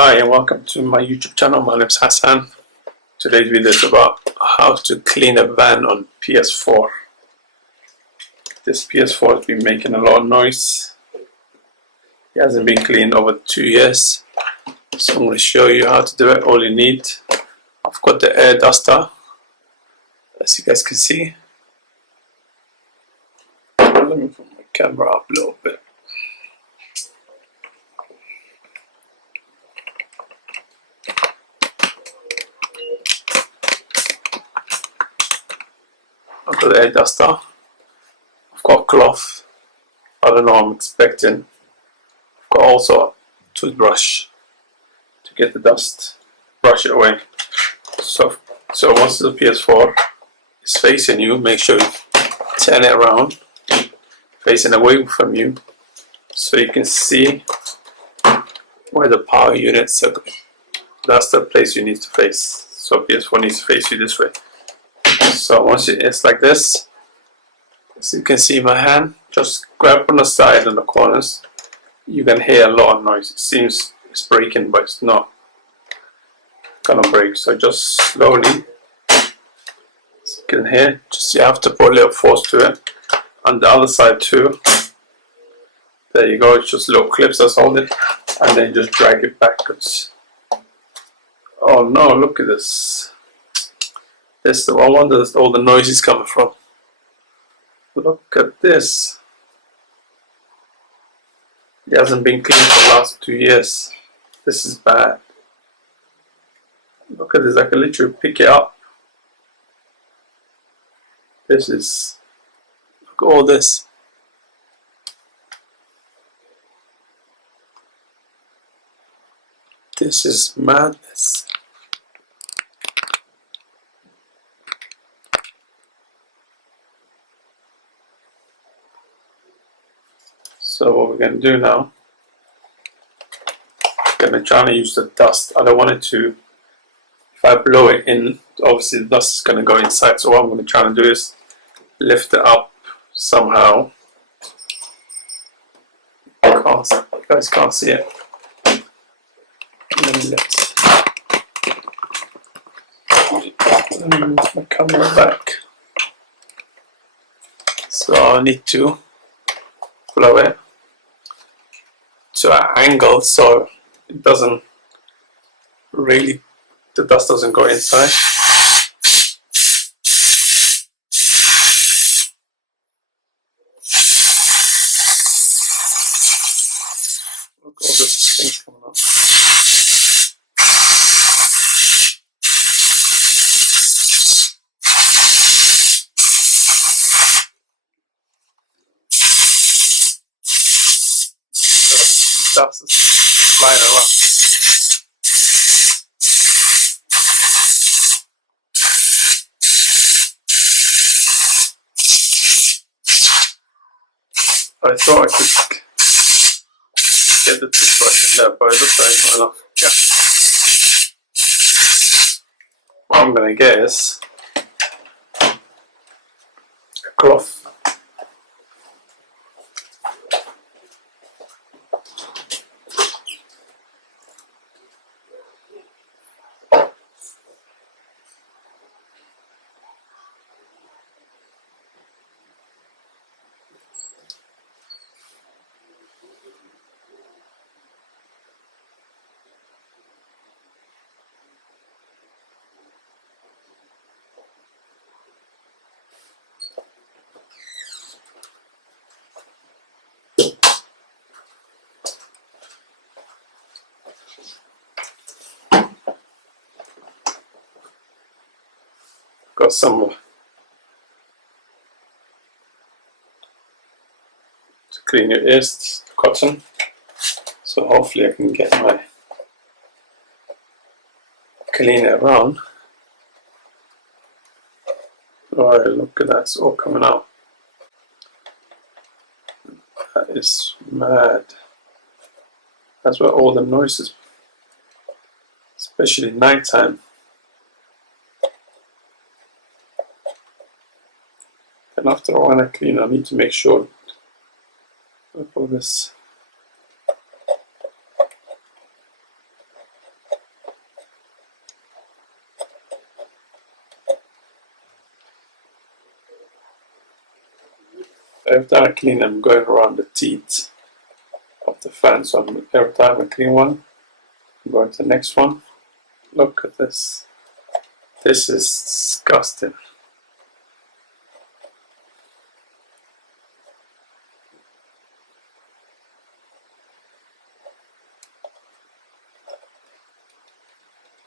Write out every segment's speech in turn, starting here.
Hi and welcome to my YouTube channel. My name is Hassan. Today's video is about how to clean a van on PS4. This PS4 has been making a lot of noise. It hasn't been cleaned over 2 years. So I'm going to show you how to do it. All you need, I've got the air duster, as you guys can see. Let me put my camera up a little bit. I've got the air duster. I've got a cloth. I don't know what I'm expecting. I've got also a toothbrush to get the dust, brush it away. So once the PS4 is facing you, make sure you turn it around, facing away from you, so you can see where the power units are. That's the place you need to face. So PS4 needs to face you this way. So once it's like this, as you can see my hand, just grab on the side and the corners. You can hear a lot of noise. It seems it's breaking, but it's not gonna break. So just slowly, as you can hear, just you have to put a little force to it. On the other side too. There you go. It's just little clips that's holding it, and then just drag it backwards. Oh no! Look at this. This is I wonder all the noise is coming from. Look at this. It hasn't been cleaned for the last 2 years. This is bad. Look at this, I can literally pick it up. This is, look at all this. This is madness. So what we're going to do now, I'm going to try to use the dust. I don't want it to, if I blow it in, obviously the dust is going to go inside. So what I'm going to try to do is lift it up somehow. You guys can't see it. Let me move my camera back. So I need to blow it to an angle so it doesn't really, the dust doesn't go inside. Look, all these things coming up. So dust is flying around. I thought I could get the toothbrush in there, but it looks like not enough. Yeah. What I'm going to get is a cloth. Got some to clean your ears, cotton. So hopefully I can get my clean it around. Alright, look at that, it's all coming out. That is mad. That's where all the noises, especially nighttime. And after all, when I clean, I need to make sure I put this every time I clean, I'm going around the teeth of the fan. So every time I clean one, I'm going to the next one. Look at this. This is disgusting.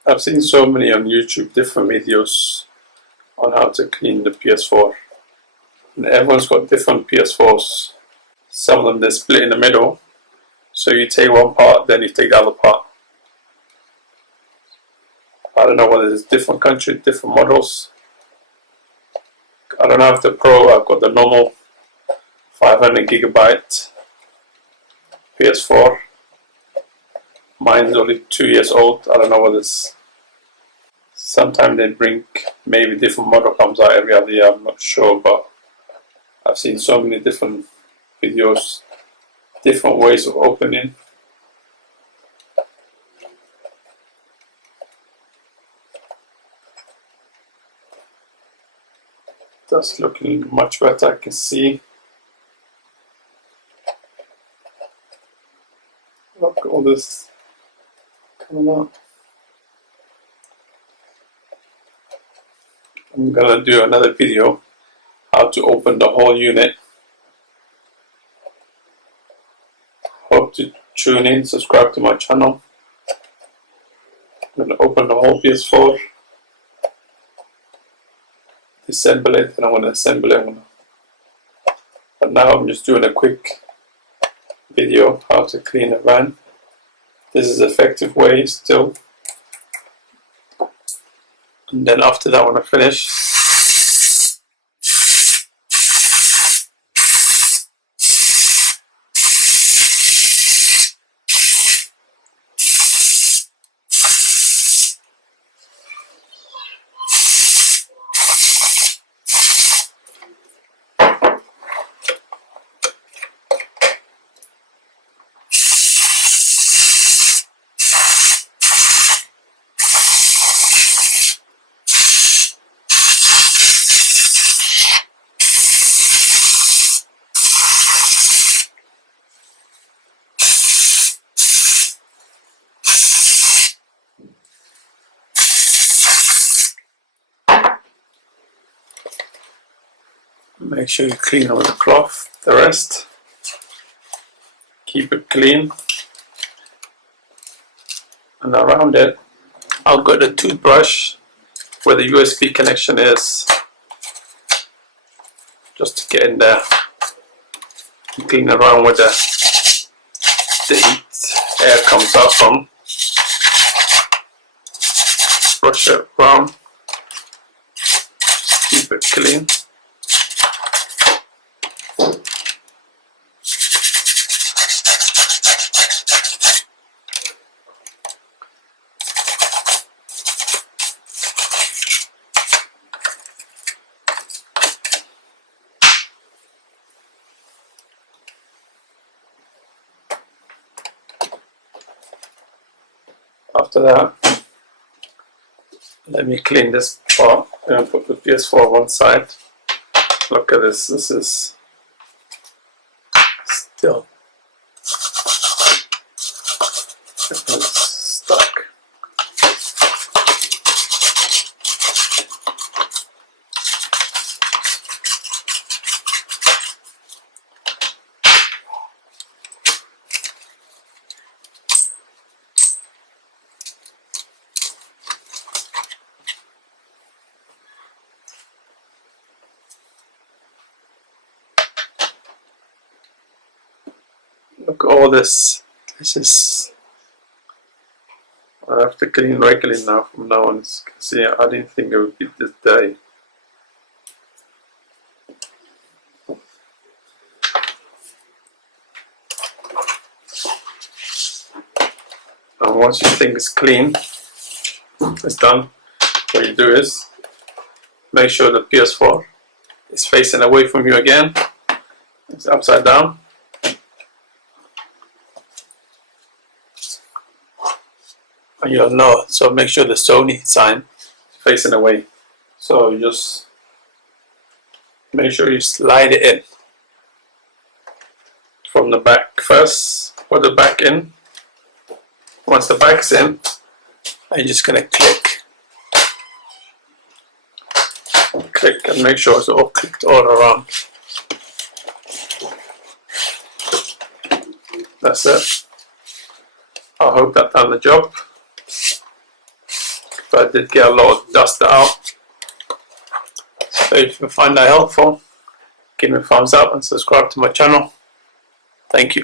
I've seen so many on YouTube, different videos on how to clean the PS4. And everyone's got different PS4s. Some of them they're split in the middle. So you take one part, then you take the other part. I don't know whether it's different countries, different models. I don't have the Pro, I've got the normal 500GB PS4. Mine's only 2 years old. I don't know whether it's... Sometimes they bring maybe different model comes out every other year, I'm not sure, but I've seen so many different videos, different ways of opening. That's looking much better, I can see. Look at all this coming out. I'm gonna do another video how to open the whole unit. Hope to tune in, subscribe to my channel. I'm gonna open the whole PS4, disassemble it, and I'm gonna assemble it. But now I'm just doing a quick video how to clean a van. This is an effective way still. And then after that, when I finish, make sure you clean it with a cloth. The rest, keep it clean. And around it, I'll get a toothbrush where the USB connection is, just to get in there and clean around where the air comes out from. Brush it around, keep it clean. After that, let me clean this part and put the PS4 on one side. Look at this, this is still stuck. Look at all this. This is... I have to clean regularly now from now on. See, I didn't think it would be this day. And once you think it's clean, it's done, what you do is make sure the PS4 is facing away from you again. It's upside down. And you'll know, so make sure the Sony sign is facing away. So you just make sure you slide it in. from the back first. Put the back in. Once the back's in, I'm just going to click and make sure it's all clicked all around. That's it. I hope that done the job. But I did get a lot of dust out. So if you find that helpful, give me a thumbs up and subscribe to my channel. Thank you.